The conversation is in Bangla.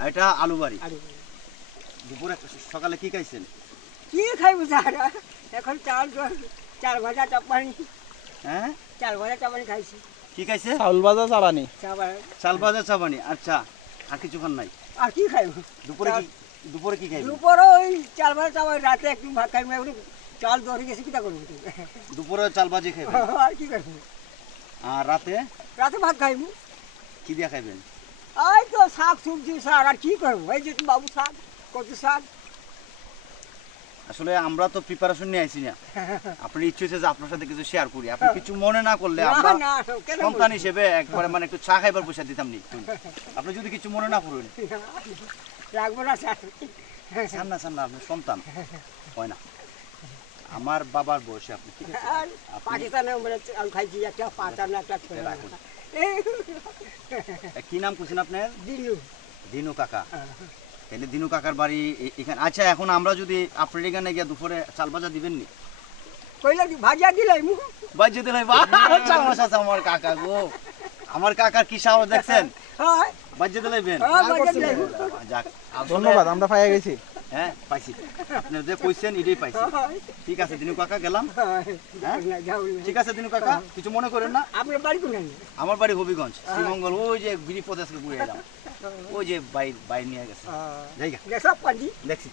আর এটা আলু বাড়ি। দুপুরে সকালে কি খাইছেন? কি খাইব স্যার, এখন চাল ভাজা চাপানি। হ্যাঁ, চাল ভাজা চাপানি খাইছি। কি খাইছে? চাউল ভাজা চাবানি। চাল ভাজা চাবানি। আচ্ছা, আর কিছু খান নাই? আর কি খাইব? দুপুরে কি খাইবেন? দুপুরে ওই চাল ভাজা চাপানি, রাতে একটু ভাত খাইব। এখন চাল ধরে গেছে, কিটা করবো? দুপুরে চাল ভাজি খাইবেন। আর কি করবো? আর রাতে ভাত খাইব। কি দিয়া খাইবেন? এই তো শাক সবজি স্যার, আর কি করবো? এই যে বাবু শাক, কচু শাক। আসলে আমরা তো প্রিপারেশন নিয়ে আইছি না, আপনার ইচ্ছে হচ্ছে যে আপনার সাথে কিছু শেয়ার করি। আপনি কিছু মনে না করলে আমরা সন্তান হিসেবে একবারে মানে একটু চা খাইবার পয়সা দিতাম নি। আপনি যদি কিছু মনে না করেন। রাখবো না স্যার। সান না, আপনি সন্তান হয় না আমার বাবার বয়সে আপনি। ঠিক আছে, পাকিস্তানে আমি খাইছি একটা পাঁচার না একটা। কি নাম করছেন আপনার? দিনু কাকা। হ্যাঁ। তাহলে দিনু কাকার বাড়ি এখানে। আচ্ছা, এখন আমরা যদি আপনার এখানে গিয়ে দুপুরে চাল ভাজা দিবেন নি? কইলা কি ভাজিয়া দিলাই মু বাজে দিলাই। চামচ আছে আমার কাকা গো, আমার কাকার কি সাহস দেখছেন? হ্যাঁ বাজে দিলাইবেন। যাক, ধন্যবাদ, আমরা পাইয়া গেছি। হ্যাঁ, পাইছি। আপনি যে কইছেন এটাই পাইছি। ঠিক আছে দিনু কাকা, গেলাম। ঠিক আছে দিনু কাকা, কিছু মনে করেন না। আপনার বাড়ি কোন? আমার বাড়ি হবিগঞ্জ, শ্রীমঙ্গল। ওই যে গিরিপথ আছে ঘুরে এলাম, ওই যে বাইর নিয়ে গেছে। জায়গা সব পাজি দেখছি।